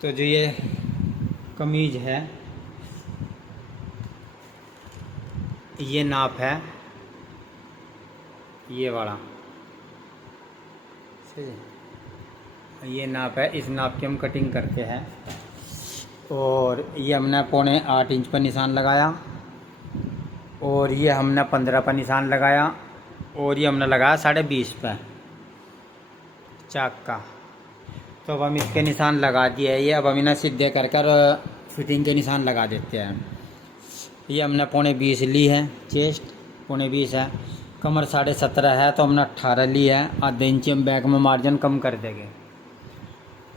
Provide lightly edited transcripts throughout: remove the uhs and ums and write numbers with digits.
तो जो ये कमीज है, ये नाप है ये वाला, ठीक है। ये नाप है, इस नाप की हम कटिंग करते हैं। और ये हमने 7.25 इंच पर निशान लगाया, और ये हमने 15 पर निशान लगाया, और ये हमने लगाया 20.5 पर चाक का। तो अब हम इसके निशान लगा दिए है। ये अब हम इन्हें सीधे कर कर फिटिंग के निशान लगा देते हैं। ये हमने 20.25 ली है, चेस्ट 20.25 है, कमर 17.5 है, तो हमने 18 ली है। आधे इंच हम बैक में मार्जिन कम कर देंगे।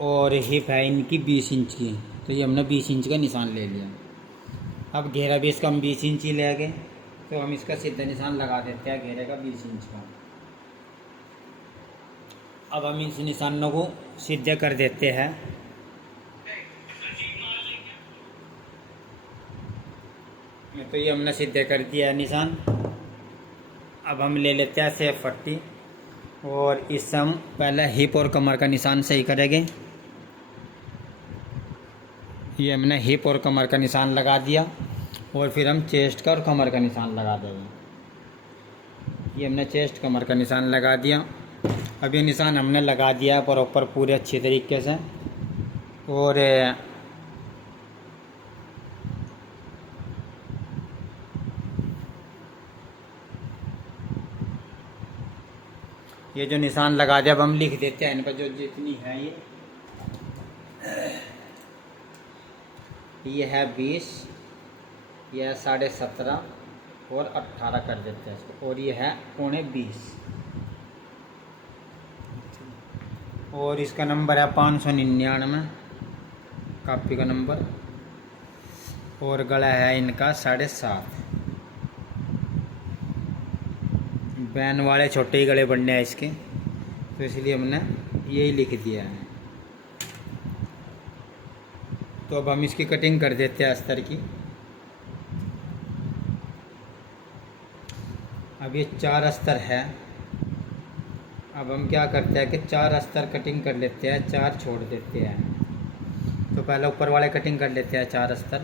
और हिप है इनकी 20 इंच की, तो ये हमने 20 इंच का निशान ले लिया। अब घेरा भी इसका हम 20 इंच ही लेंगे, तो हम इसका सीधा निशान लगा देते हैं घेरे का 20 इंच का। अब हम इस निशानों को सीधे कर देते हैं। तो ये हमने सीधे कर दिया है निशान। अब हम ले लेते हैं सेफ पट्टी, और इससे हम पहले हिप और कमर का निशान सही करेंगे। ये हमने हिप और कमर का निशान लगा दिया, और फिर हम चेस्ट का और कमर का निशान लगा देंगे। ये हमने चेस्ट कमर का निशान लगा दिया। अब ये निशान हमने लगा दिया प्रॉपर पूरे अच्छी तरीके से। और ये जो निशान लगा दिया, अब हम लिख देते हैं इन पर जो जितनी है। ये है 20, यह है 17.5 और 18 कर देते हैं इसको, और ये है 20.25, और इसका नंबर है 599 कापी का नंबर। और गला है इनका 7.5। बैन वाले छोटे ही गले बनने हैं इसके, तो इसलिए हमने यही लिख दिया है। तो अब हम इसकी कटिंग कर देते हैं अस्तर की। अब ये 4 अस्तर है। अब हम क्या करते हैं कि 4 अस्तर कटिंग कर लेते हैं, 4 छोड़ देते हैं। तो पहले ऊपर वाले कटिंग कर लेते हैं 4 अस्तर,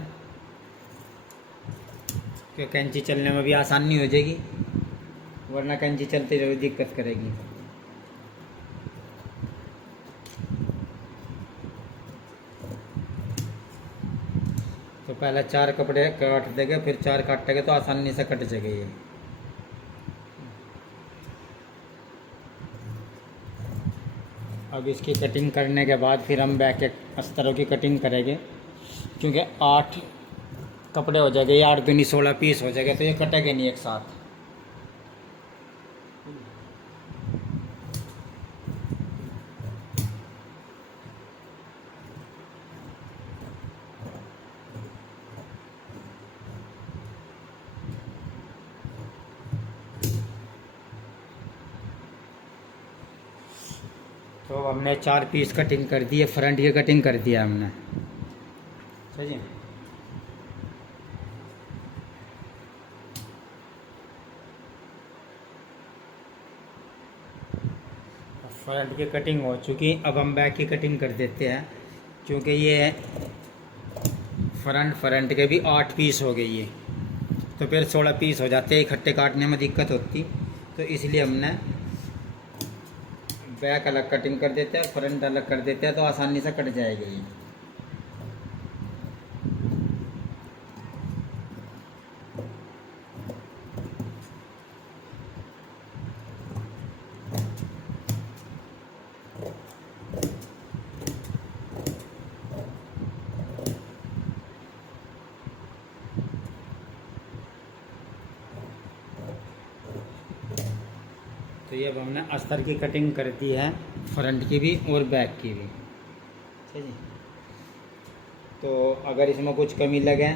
क्योंकि कैंची चलने में भी आसानी हो जाएगी, वरना कैंची चलते रहे दिक्कत करेगी। तो पहले 4 कपड़े काट देंगे, फिर 4 काटेंगे तो आसानी से कट जाएगा ये। अब इसकी कटिंग करने के बाद फिर हम बैक के अस्तरों की कटिंग करेंगे, क्योंकि 8 कपड़े हो जाएंगे, ये 8 दूनी 16 पीस हो जाएगा, तो ये कटेंगे नहीं एक साथ। तो हमने 4 पीस कटिंग कर दी है, फ्रंट की कटिंग कर दिया हमने, सही है। फ्रंट की कटिंग हो चुकी, अब हम बैक की कटिंग कर देते हैं, क्योंकि ये फ्रंट के भी 8 पीस हो गई है, तो फिर 16 पीस हो जाते हैं, इकट्ठे काटने में दिक्कत होती, तो इसलिए हमने बैक अलग कटिंग कर देते हैं, फ्रंट अलग कर देते हैं, तो आसानी से कट जाएगी ये। तो ये अब हमने अस्तर की कटिंग कर दी है, फ्रंट की भी और बैक की भी, ठीक है। तो अगर इसमें कुछ कमी लगे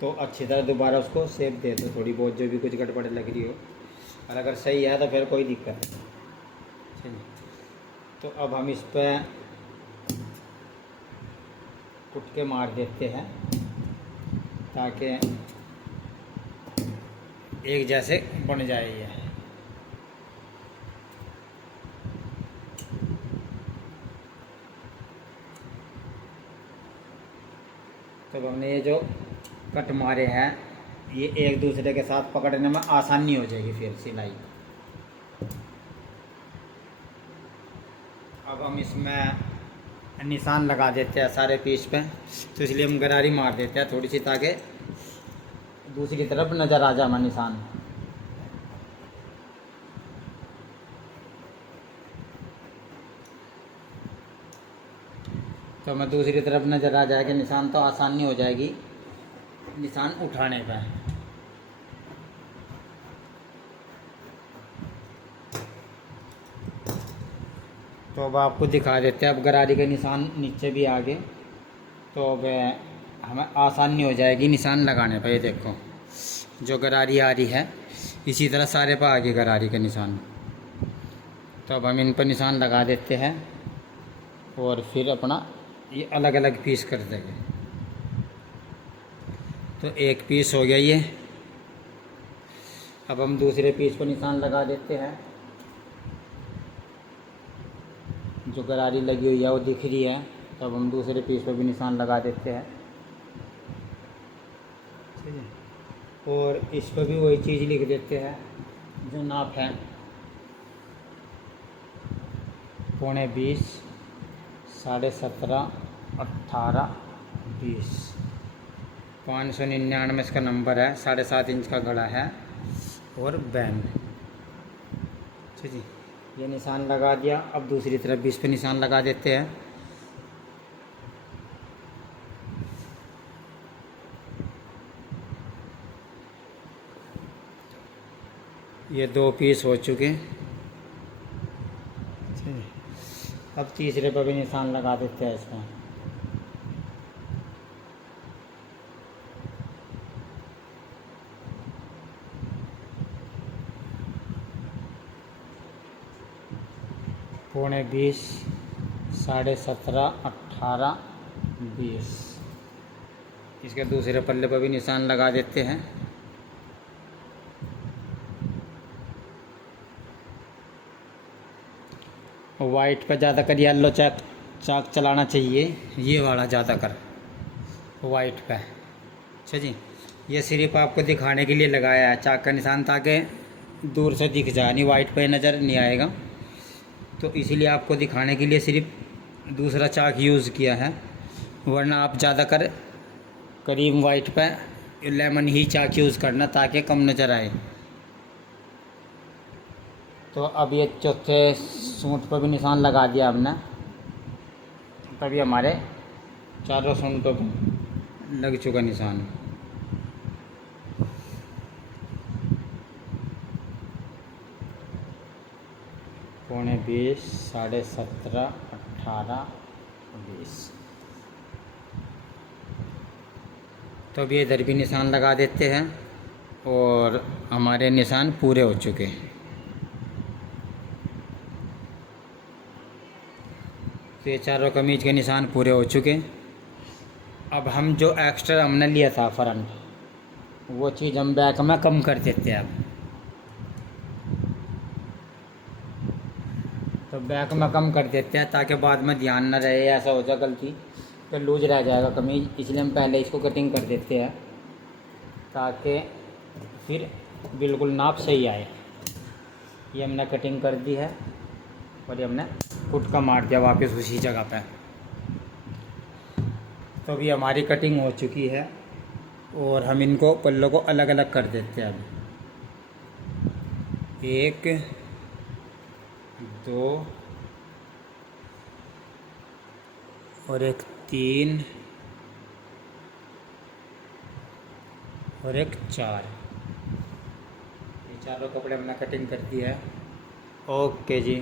तो अच्छी तरह दोबारा उसको शेप दे दो, थोड़ी बहुत जो भी कुछ गड़बड़ लग रही हो, और अगर सही है तो फिर कोई दिक्कत नहीं, ठीक है। तो अब हम इस पर कुटके मार देते हैं, ताकि एक जैसे बन जाए ये। तो हमने ये जो कट मारे हैं ये एक दूसरे के साथ पकड़ने में आसानी हो जाएगी फिर सिलाई। अब हम इसमें निशान लगा देते हैं सारे पीस पे, तो इसलिए हम गरारी मार देते हैं थोड़ी सी ताकि दूसरी तरफ नज़र आ जाए हमारा निशान। तो हमें दूसरी तरफ नज़र आ जाएगा निशान, तो आसानी हो जाएगी निशान उठाने पर। तो अब आपको दिखा देते हैं, अब गरारी के निशान नीचे भी आ गए, तो अब हमें आसानी हो जाएगी निशान लगाने पर। ये देखो जो गरारी आ रही है इसी तरह सारे पर आ गए गरारी के निशान। तो अब हम इन पर निशान लगा देते हैं और फिर अपना ये अलग अलग पीस कर देंगे। तो एक पीस हो गया ये। अब हम दूसरे पीस पर निशान लगा देते हैं। जो गरारी लगी हुई है वो दिख रही है, तो अब हम दूसरे पीस पर भी निशान लगा देते हैं। ठीक है, और इस पर भी वही चीज़ लिख देते हैं जो नाप है 20.25, 17.5, 18, 20, 599 इसका नंबर है, 7.5 इंच का गला है और बैंड। ठीक है, ये निशान लगा दिया। अब दूसरी तरफ भी इस पर निशान लगा देते हैं। ये 2 पीस हो चुके। अब तीसरे पर भी निशान लगा देते हैं इसमें। पौने 20, 17.5, 18, 20। इसके दूसरे पल्ले पर भी निशान लगा देते हैं। वाइट पर ज़्यादातर येलो चाक चलाना चाहिए, ये वाला ज़्यादातर वाइट पे। अच्छा जी, ये सिर्फ आपको दिखाने के लिए लगाया है चाक का निशान, ताकि दूर से दिख जाए, नहीं वाइट पे नज़र नहीं आएगा। तो इसीलिए आपको दिखाने के लिए सिर्फ दूसरा चाक यूज़ किया है, वरना आप ज़्यादातर करीब वाइट पे लेमन ही चाक यूज़ करना ताकि कम नज़र आए। तो अब ये चौथे सूंठ पर भी निशान लगा दिया हमने, तभी हमारे चारों सूंठों पर लग चुका निशान। पौने 20, 17.5, 18, 20। तो अब ये इधर भी निशान लगा देते हैं और हमारे निशान पूरे हो चुके हैं। तो ये चारों कमीज के निशान पूरे हो चुके। अब हम जो एक्स्ट्रा हमने लिया था फ्रंट, वो चीज़ हम बैक में कम कर देते हैं। अब तो बैक में कम कर देते हैं ताकि बाद में ध्यान न रहे, ऐसा हो जाए गलती तो लूज रह जाएगा कमीज, इसलिए हम पहले इसको कटिंग कर देते हैं ताकि फिर बिल्कुल नाप सही आए। ये हमने कटिंग कर दी है और ये हमने फुटका मार दिया वापस उसी जगह पे। तो अभी हमारी कटिंग हो चुकी है और हम इनको पल्लों को अलग अलग कर देते हैं। अब 1, 2 और एक 3 और एक 4। ये चारों कपड़े हमने कटिंग कर दिया है। ओके जी।